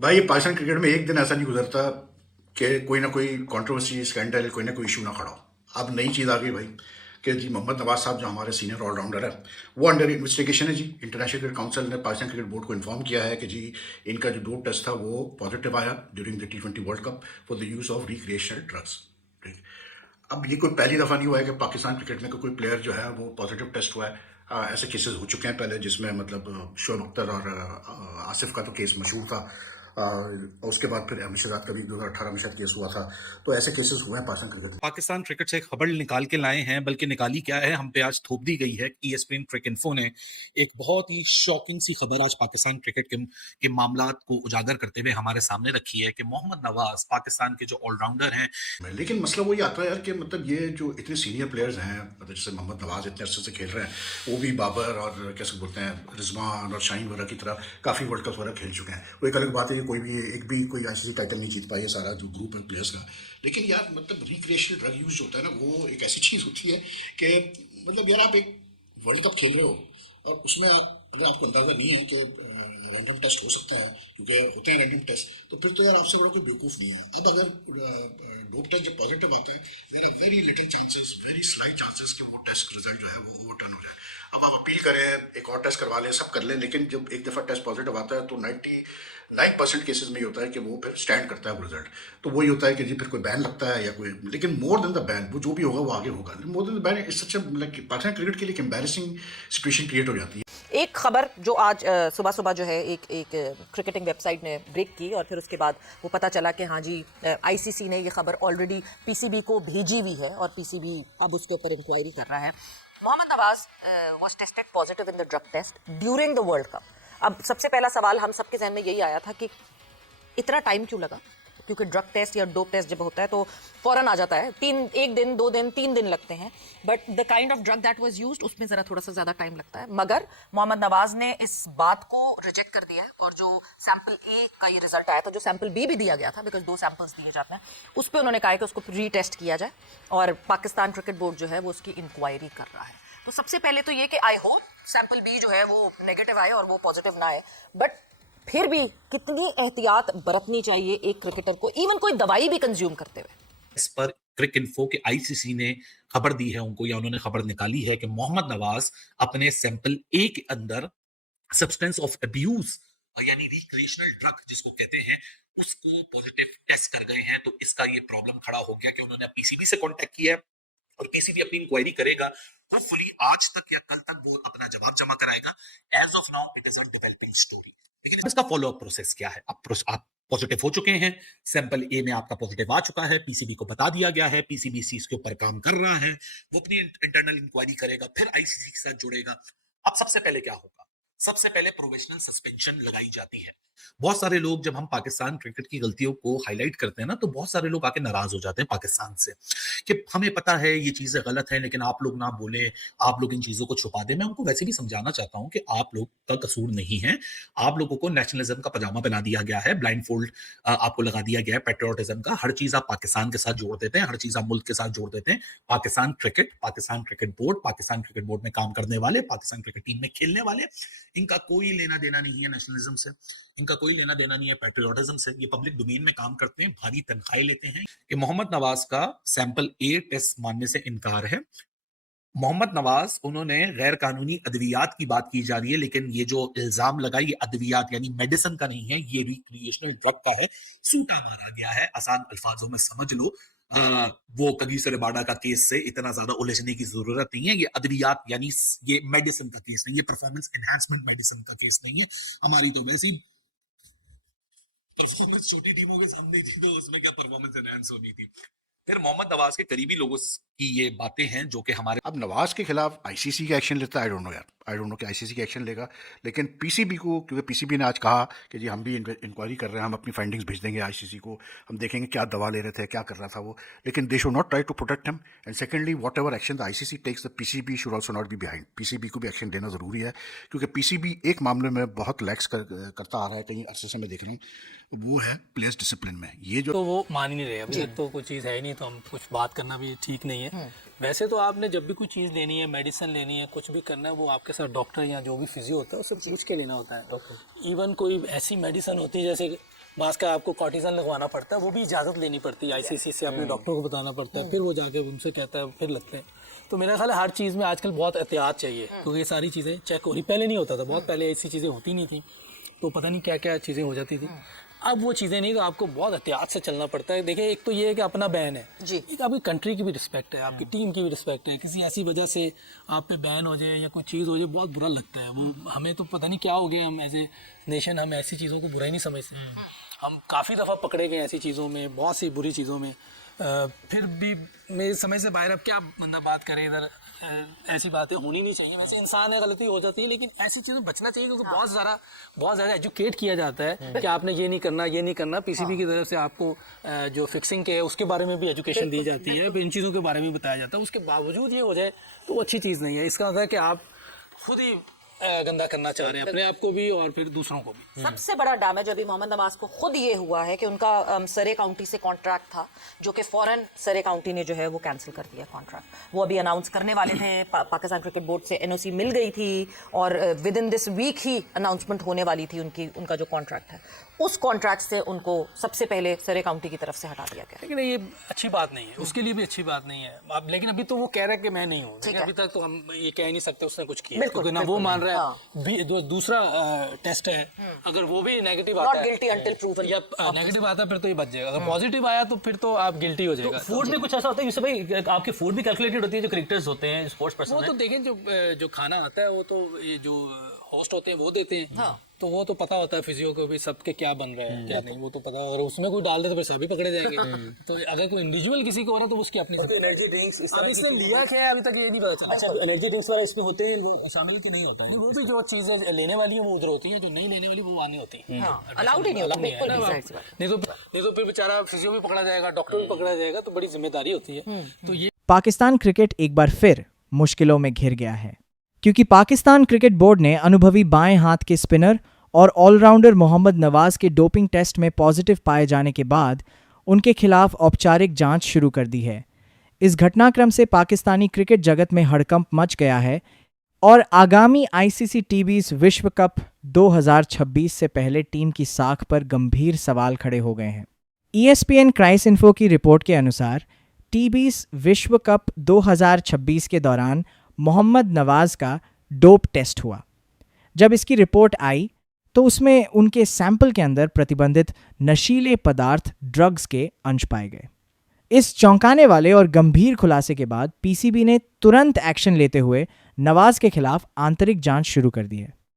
भाई ये पाकिस्तान क्रिकेट में एक दिन ऐसा नहीं गुजरता कि कोई ना कोई कंट्रोवर्सी स्कैंडल कोई ना कोई इशू ना खड़ा हो। अब नई चीज़ आ गई भाई कि जी मोहम्मद नवाज साहब जो हमारे सीनियर ऑलराउंडर है वो अंडर इन्वेस्टिगेशन है जी। इंटरनेशनल क्रिकेट काउंसिल ने पाकिस्तान क्रिकेट बोर्ड को इन्फॉर्म किया है कि जी इनका जो डोप टेस्ट था वो पॉजिटिव आया during the T20 world cup for the use of recreational drugs. ठीक। अब ये कोई पहली दफ़ा नहीं हुआ है कि पाकिस्तान क्रिकेट में कोई प्लेयर जो है वो पॉजिटिव टेस्ट हुआ है। ऐसे केसेस हो चुके हैं पहले जिसमें मतलब शोएब अख्तर और आसिफ का तो केस मशहूर था। उसके बाद फिर अहमद शहजाद का भी 2018 में शायद केस हुआ था। तो ऐसे केसेस हुए हैं पाकिस्तान क्रिकेट में। पाकिस्तान क्रिकेट से खबर निकाल के लाए हैं, बल्कि निकाली क्या है, हम पे आज थोप दी गई है। ESPN क्रिक इन्फो ने एक बहुत ही शॉकिंग सी खबर आज पाकिस्तान क्रिकेट के मामलात को उजागर करते हुए हमारे सामने रखी है कि मोहम्मद नवाज पाकिस्तान के जो ऑलराउंडर हैं। लेकिन मसला वही आता है यार कि मतलब ये जो इतने सीनियर प्लेयर्स हैं मतलब जैसे मोहम्मद नवाज इतने अरसे से खेल रहे हैं, वो भी बाबर और कैसे बोलते हैं रिजवान और शाहीन वगैरह की तरह काफ़ी वर्ल्ड कप वगैरह खेल चुके हैं। वो एक अलग बात है कि कोई ICC टाइटल नहीं जीत पाई है सारा जो ग्रुप है प्लेयर्स का। लेकिन यार मतलब रिक्रिएशनल ड्रग यूज जो होता है ना वो एक ऐसी चीज़ होती है कि मतलब यार आप एक वर्ल्ड कप खेल रहे हो और उसमें अगर आपको अंदाज़ा नहीं है कि रैंडम टेस्ट हो सकता है क्योंकि होते हैं रैंडम टेस्ट, तो फिर तो यार आपसे बड़ा कोई बेवकूफ़ नहीं है। अब अगर डोप टेस्ट जब पॉजिटिव आता है there are very little chances, very slight chances कि वो टेस्ट रिजल्ट जो है वो ओवरटर्न हो जाए। अब आप अपील करें, एक और टेस्ट करवा लें, सब कर लें, लेकिन जब एक दफ़ा टेस्ट पॉजिटिव आता है तो 99% केसेस में ये होता है कि वो फिर स्टैंड करता है वो रिजल्ट। तो वही होता है कि जी फिर कोई बैन लगता है या कोई, लेकिन मोर देन द बैन वो जो भी होगा वो आगे होगा। मोर देन द बैन इस सच लाइक पाकिस्तान क्रिकेट के लिए एक एम्बैरेसिंग सिचुएशन क्रिएट हो जाती है। एक खबर जो आज सुबह सुबह जो है एक क्रिकेटिंग वेबसाइट ने ब्रेक की और फिर उसके बाद वो पता चला कि हाँ जी ICC ने ये खबर ऑलरेडी PCB को भेजी हुई है और PCB अब उसके ऊपर इंक्वायरी कर रहा है। Mohammad Nawaz was tested positive in the drug test during the World Cup. अब सबसे पहला सवाल हम सबके जहन में यही आया था कि इतना टाइम क्यों लगा, क्योंकि ड्रग टेस्ट या डोप टेस्ट जब होता है तो फौरन आ जाता है, 1 दिन 2 दिन 3 दिन लगते हैं, but the kind of drug that was used उसमें जरा थोड़ा सा ज्यादा टाइम लगता है। मगर मोहम्मद नवाज ने इस बात को रिजेक्ट कर दिया है और जो सैंपल A का ये रिजल्ट आया था, जो सैंपल B भी दिया गया था बिकॉज 2 सैंपल्स दिए जाते हैं, उस पर उन्होंने कहा है कि उसको रीटेस्ट किया जाए और पाकिस्तान क्रिकेट बोर्ड जो है वो उसकी इंक्वायरी कर रहा है। तो सबसे पहले तो ये कि आई होप सैंपल B जो है वो नेगेटिव आए और वो पॉजिटिव ना आए, बट फिर भी कितनी एहतियात बरतनी चाहिए एक क्रिकेटर को, इवन कोई दवाई भी कंज्यूम करते हुए। इस पर क्रिक इन्फो के ICC ने खबर दी है उनको, या उन्होंने खबर निकाली है कि मोहम्मद नवाज अपने सैंपल A के अंदर सब्सटेंस ऑफ अब्यूज यानी रिक्रिएशनल ड्रग जिसको कहते हैं उसको पॉजिटिव टेस्ट कर गए हैं। तो इसका ये प्रॉब्लम खड़ा हो गया कि उन्होंने PCB से कांटेक्ट किया है और PCB अपनी इंक्वायरी करेगा। होपफुली आज तक या कल तक वो अपना जवाब जमा कराएगा। As of now it is a developing story. लेकिन इसका फॉलो अप प्रोसेस क्या है? आप पॉजिटिव हो चुके हैं, सैंपल A में आपका पॉजिटिव आ चुका है, PCB को बता दिया गया है, PCB इसके ऊपर काम कर रहा है, वो अपनी इंटरनल इंक्वायरी करेगा, फिर ICC के साथ जुड़ेगा। अब सबसे पहले क्या होगा? सबसे पहले प्रोविजनल सस्पेंशन लगाई जाती है। बहुत सारे लोग जब हम पाकिस्तान क्रिकेट की गलतियों को हाईलाइट करते हैं ना, तो बहुत सारे लोग आके नाराज हो जाते हैं पाकिस्तान से कि हमें पता है ये चीजें गलत है, लेकिन आप लोग ना बोले, आप लोग इन चीजों को छुपा दें। मैं उनको वैसे भी समझाना चाहता हूं कि आप लोग का कसूर नहीं है। आप लोगों को नेशनलिज्म का पजामा पहना दिया गया है, ब्लाइंड फोल्ड आपको लगा दिया गया है पेट्रियोटिज्म का। हर चीज आप पाकिस्तान के साथ जोड़ देते हैं, हर चीज आप मुल्क के साथ जोड़ देते हैं। Pakistan Cricket board, Pakistan Cricket board में काम करने वाले, पाकिस्तान क्रिकेट टीम में खेलने वाले, इनका कोई लेना देना नहीं है नेशनलिज्म से, इनका कोई लेना देना नहीं है पेट्रियोटिज्म से। ये पब्लिक डोमेन में काम करते हैं, भारी तनख्वाहें लेते हैं। कि मोहम्मद नवाज का सैंपल A टेस्ट मानने से इनकार है। मोहम्मद नवाज उन्होंने गैर कानूनी अद्वियात की बात की जा रही है, लेकिन ये जो इल्जाम लगा ये अद्वियात यानी मेडिसिन का नहीं है, ये रिक्रिएशनल ड्रग का है। सूटा मारा गया है, आसान अल्फाजों में समझ लो। वो कगीसर बाडा का केस से इतना ज्यादा उलझने की जरूरत नहीं है। ये अद्वियात यानी ये मेडिसिन का केस नहीं, ये परफॉर्मेंस एनहांसमेंट मेडिसिन का केस नहीं है। हमारी तो वैसे ही परफॉर्मेंस छोटी टीमों के सामने थी, तो उसमें क्या परफॉर्मेंस एनहांस होनी थी। फिर मोहम्मद नवाज के करीबी लोगों की ये बातें हैं जो कि हमारे अब नवाज के खिलाफ ICC का एक्शन लेता है, आई डोंट नो यार, आई डोंट नो कि ICC का एक्शन लेगा। लेकिन PCB को, क्योंकि PCB ने आज कहा कि जी हम भी इंक्वायरी कर रहे हैं, हम अपनी फाइंडिंग्स भेज देंगे ICC को, हम देखेंगे क्या दवा ले रहे थे, क्या कर रहा था वो। लेकिन they should not try to protect him. And secondly whatever action the ICC takes the PCB should also not be behind. PCB को भी एक्शन लेना ज़रूरी है क्योंकि PCB एक मामले में बहुत लैक्स करता आ रहा है, कहीं अरसे से मैं देख रहा हूँ, वो है प्लेयर्स डिसिप्लिन में। ये जो तो वो मान ही नहीं रहे। अभी तक तो कोई चीज़ है ही नहीं, तो हम कुछ बात करना भी ठीक नहीं है। वैसे तो आपने जब भी कोई चीज़ लेनी है, मेडिसिन लेनी है, कुछ भी करना है, वो आपके साथ डॉक्टर या जो भी फिजियो होता है उससे पूछ के लेना होता है। इवन कोई ऐसी मेडिसिन होती है जैसे बास का आपको कॉर्टिजन लगवाना पड़ता है, वो भी इजाज़त लेनी पड़ती है आईसीसी से, अपने डॉक्टर को बताना पड़ता है, फिर वो जाके उनसे कहता है, फिर लगते हैं। तो मेरा ख्याल है हर चीज़ में आजकल बहुत एहतियात चाहिए, क्योंकि ये सारी चीज़ें चेक हो रही, पहले नहीं होता था, बहुत पहले ऐसी चीज़ें होती नहीं थी, तो पता नहीं क्या क्या चीज़ें हो जाती थी। अब वो चीज़ें नहीं, तो आपको बहुत एहतियात से चलना पड़ता है। देखिए, एक तो ये है कि अपना बैन है जी। एक आपकी कंट्री की भी रिस्पेक्ट है, आपकी टीम की भी रिस्पेक्ट है। किसी ऐसी वजह से आप पे बैन हो जाए या कोई चीज़ हो जाए, बहुत बुरा लगता है। वो हमें तो पता नहीं क्या हो गया, हम एज ए नेशन हम ऐसी चीज़ों को बुरा ही नहीं समझते। हम काफ़ी दफ़ा पकड़े गए ऐसी चीज़ों में, बहुत सी बुरी चीज़ों में। फिर भी मेरे समझ से बाहर, अब क्या बंदा बात करे इधर, ऐसी बातें होनी नहीं चाहिए। वैसे इंसान है, गलती हो जाती है, लेकिन ऐसी चीज़ें बचना चाहिए, क्योंकि बहुत ज़्यादा एजुकेट किया जाता है कि आपने ये नहीं करना, ये नहीं करना। पीसीबी की तरफ से आपको जो फिक्सिंग के है उसके बारे में भी एजुकेशन दी जाती है, इन चीज़ों के बारे में बताया जाता है। उसके बावजूद ये हो जाए तो वो अच्छी चीज़ नहीं है। इसका मतलब है कि आप खुद ही गंदा करना चाह रहे हैं अपने आप को भी और फिर दूसरों को भी। सबसे बड़ा डैमेज अभी मोहम्मद नवाज को खुद ये हुआ है कि उनका सरे काउंटी से कॉन्ट्रैक्ट था, जो कि फौरन सरे काउंटी ने जो है वो कैंसिल कर दिया कॉन्ट्रैक्ट। वो अभी अनाउंस करने वाले थे, पाकिस्तान क्रिकेट बोर्ड से एनओसी मिल गई थी और विद इन दिस वीक ही अनाउंसमेंट होने वाली थी उनका जो कॉन्ट्रैक्ट है। उस कॉन्ट्रैक्ट से उनको सबसे पहले सरे काउंटी की तरफ से हटा दिया गया। लेकिन ये अच्छी बात नहीं है, उसके लिए भी अच्छी बात नहीं है। अब लेकिन अभी तो वो कह रहा है कि मैं नहीं हूँ, लेकिन अभी तक तो हम ये कह नहीं सकते उसने कुछ किया, क्योंकि ना वो मान रहा है। जो दूसरा टेस्ट है, अगर वो भी नेगेटिव आता है, गिल्टी अंटिल प्रूवन, या नेगेटिव आता है, फिर तो ये बच जाएगा। अगर पॉजिटिव आया तो फिर तो आप गिल्टी हो जाएगा। फूड में कुछ ऐसा होता है यूसुफ भाई, आपकी फूड भी कैलकुलेटेड होती है, जो क्रिकेटर्स होते हैं, स्पोर्ट्स पर्सन वो तो देखें, जो खाना आता है वो तो ये जो होस्ट होते हैं वो देते हैं, तो वो तो पता होता है फिजियो को भी सबके क्या बन रहा है क्या नहीं, वो तो पता है। और उसमें कोई डाल दे तो फिर सभी पकड़े जाएंगे। तो अगर कोई इंडिविजुअल किसी को हो रहा है तो उसकी अपनी एनर्जी ड्रिंक्स, अब इसने लिया क्या है अभी तक ये नहीं पता चला। अच्छा एनर्जी ड्रिंक्स वाला इसमें होते हैं, वो शामिल तो नहीं होता है। वो भी जो चीज़ें लेने वाली है वो उधर होती है, जो नहीं लेने वाली वो वहाँ नहीं होती। अलाउड ही नहीं होता, बिल्कुल भी नहीं जाहिर सी बात। तो फिर बेचारा फिजियो भी पकड़ा जाएगा, डॉक्टर भी पकड़ा जाएगा, तो बड़ी जिम्मेदारी होती है। तो ये पाकिस्तान क्रिकेट एक बार फिर मुश्किलों में घिर गया है, क्योंकि पाकिस्तान क्रिकेट बोर्ड ने अनुभवी बाएं हाथ के स्पिनर और ऑलराउंडर मोहम्मद नवाज के डोपिंग टेस्ट में पॉजिटिव पाए जाने के बाद उनके खिलाफ औपचारिक जांच शुरू कर दी है। इस घटनाक्रम से पाकिस्तानी क्रिकेट जगत में हड़कंप मच गया है और आगामी आईसीसी टीबीज विश्व कप 2026 से पहले टीम की साख पर गंभीर सवाल खड़े हो गए हैं। ESPN क्राइस इन्फो की रिपोर्ट के अनुसार टीबीज विश्व कप 2026 के दौरान मोहम्मद नवाज का डोप टेस्ट हुआ। जब इसकी रिपोर्ट आई तो उसमें उनके सैंपल के अंदर प्रतिबंधित नशीले पदार्थ ड्रग्स के अंश पाए गए। इस चौंकाने वाले और गंभीर खुलासे के बाद पीसीबी ने तुरंत एक्शन लेते हुए नवाज के खिलाफ आंतरिक जांच शुरू कर दी है।